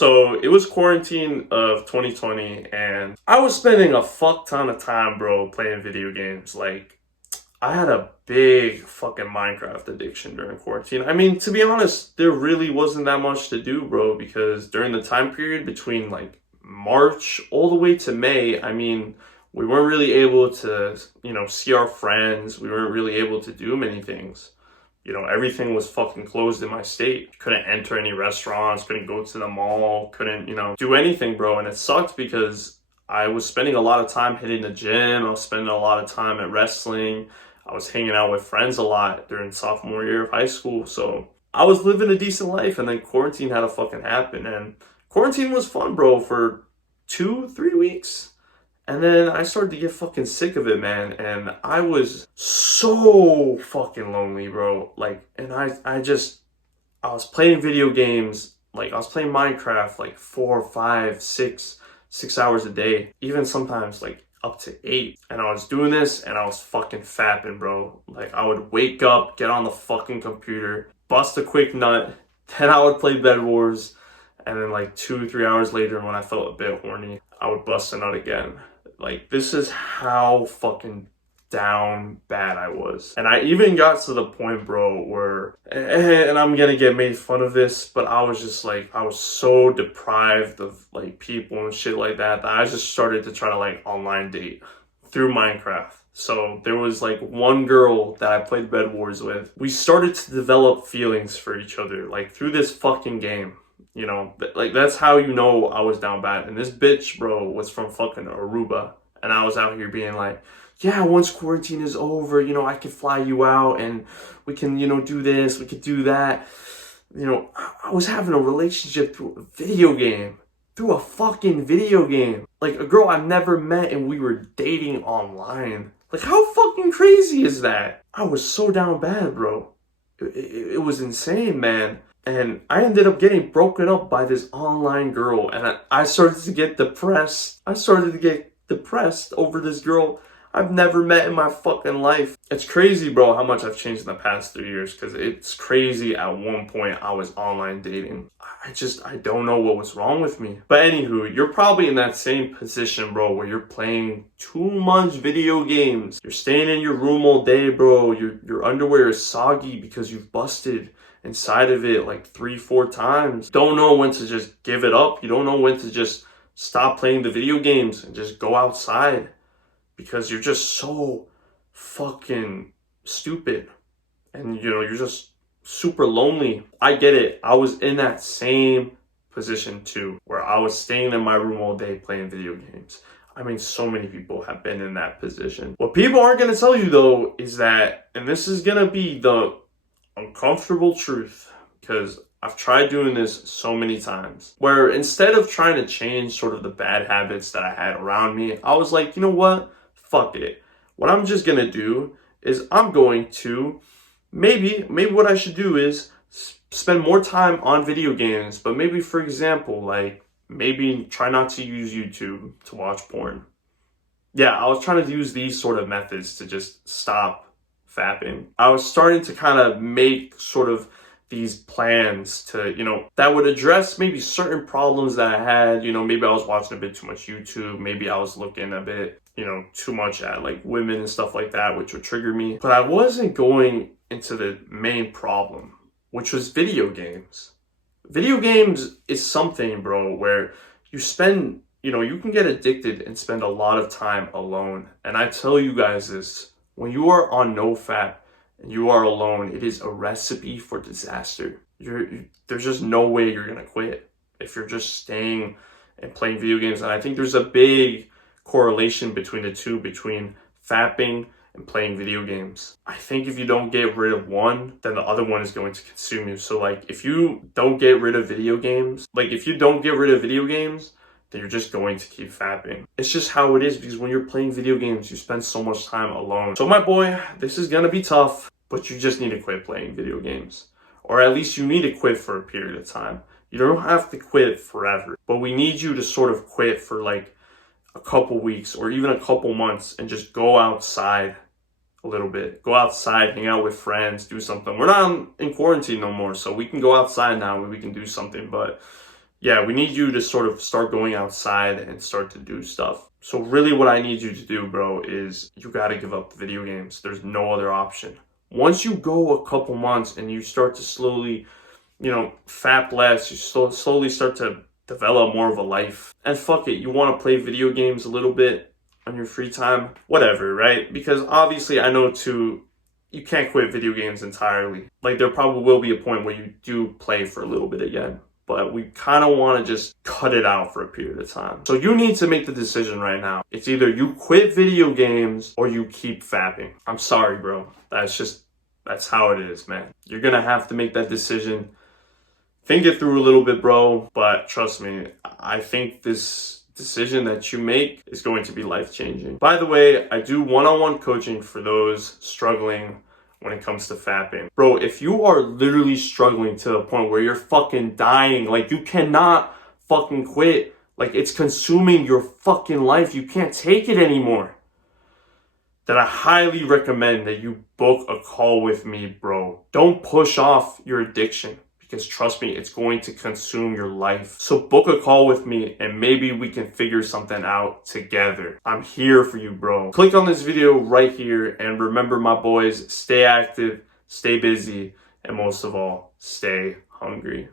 So it was quarantine of 2020, and I was spending a fuck ton of time, bro, playing video games. Like, I had a big fucking Minecraft addiction during quarantine. I mean, to be honest, there really wasn't that much to do, bro, because during the time period between like March all the way to May, I mean, we weren't really able to, see our friends. We weren't really able to do many things. Everything was fucking closed in my state. Couldn't enter any restaurants, couldn't go to the mall, couldn't, do anything, bro. And it sucked because I was spending a lot of time hitting the gym. I was spending a lot of time at wrestling. I was hanging out with friends a lot during sophomore year of high school. So I was living a decent life, and then quarantine had to fucking happen. And quarantine was fun, bro, for 2-3 weeks. And then I started to get fucking sick of it, man. And I was so fucking lonely, bro. Like, and I was playing video games. Like, I was playing Minecraft like 4, 5, 6 hours a day. Even sometimes like up to 8. And I was doing this and I was fucking fapping, bro. Like, I would wake up, get on the fucking computer, bust a quick nut. Then I would play Bed Wars. And then like 2-3 hours later, when I felt a bit horny, I would bust a nut again. Like, this is how fucking down bad I was. And I even got to the point, bro, where, and I'm gonna get made fun of this, but I was just like, I was so deprived of like people and shit like that I just started to try to like online date through Minecraft. So there was like one girl that I played Bed Wars with. We started to develop feelings for each other, like through this fucking game. Like, that's how I was down bad. And this bitch, bro, was from fucking Aruba. And I was out here being like, yeah, once quarantine is over, I can fly you out and we can, do this, we could do that. I was having a relationship through a video game. Through a fucking video game. Like, a girl I've never met, and we were dating online. Like, how fucking crazy is that? I was so down bad, bro. It was insane, man. And I ended up getting broken up by this online girl. And I started to get depressed. I started to get depressed over this girl I've never met in my fucking life. It's crazy, bro, how much I've changed in the past 3 years. Because it's crazy. At one point, I was online dating. I don't know what was wrong with me. But anywho, you're probably in that same position, bro, where you're playing too much video games. You're staying in your room all day, bro. Your underwear is soggy because you've busted inside of it like 3-4 times. Don't know when to just give it up. You don't know when to just stop playing the video games and just go outside because you're just so fucking stupid and you're just super lonely. I get it. I was in that same position too, where I was staying in my room all day playing video games. I mean, so many people have been in that position. What people aren't going to tell you though is that, and this is going to be the uncomfortable truth, because I've tried doing this so many times, where instead of trying to change sort of the bad habits that I had around me, I was like, you know what? Fuck it. What I'm just gonna do is I'm going to maybe what I should do is spend more time on video games, but maybe, for example, like maybe try not to use YouTube to watch porn. Yeah, I was trying to use these sort of methods to just stop fapping. I was starting to kind of make sort of these plans to, that would address maybe certain problems that I had. Maybe I was watching a bit too much YouTube. Maybe I was looking a bit, too much at like women and stuff like that, which would trigger me. But I wasn't going into the main problem, which was video games. Video games is something, bro, where you spend, you can get addicted and spend a lot of time alone. And I tell you guys this, when you are on NoFap and you are alone, it is a recipe for disaster. There's just no way you're gonna quit if you're just staying and playing video games. And I think there's a big correlation between the two, between fapping and playing video games. I think if you don't get rid of one, then the other one is going to consume you. So like, if you don't get rid of video games, then you're just going to keep fapping. It's just how it is, because when you're playing video games, you spend so much time alone. So my boy, this is gonna be tough, but you just need to quit playing video games. Or at least you need to quit for a period of time. You don't have to quit forever, but we need you to sort of quit for like a couple weeks or even a couple months and just go outside a little bit. Go outside, hang out with friends, do something. We're not in quarantine no more, so we can go outside now and we can do something, but yeah, we need you to sort of start going outside and start to do stuff. So really what I need you to do, bro, is you got to give up the video games. There's no other option. Once you go a couple months and you start to slowly, fap less, you slowly start to develop more of a life. And fuck it, you want to play video games a little bit on your free time, whatever, right? Because obviously I know too, you can't quit video games entirely. Like there probably will be a point where you do play for a little bit again, but we kind of want to just cut it out for a period of time. So you need to make the decision right now. It's either you quit video games or you keep fapping. I'm sorry, bro. That's how it is, man. You're gonna have to make that decision. Think it through a little bit, bro, but trust me, I think this decision that you make is going to be life-changing. By the way, I do one-on-one coaching for those struggling when it comes to fapping. Bro, if you are literally struggling to the point where you're fucking dying, like you cannot fucking quit, like it's consuming your fucking life, you can't take it anymore, then I highly recommend that you book a call with me, bro. Don't push off your addiction, because trust me, it's going to consume your life. So book a call with me and maybe we can figure something out together. I'm here for you, bro. Click on this video right here and remember, my boys, stay active, stay busy, and most of all, stay hungry.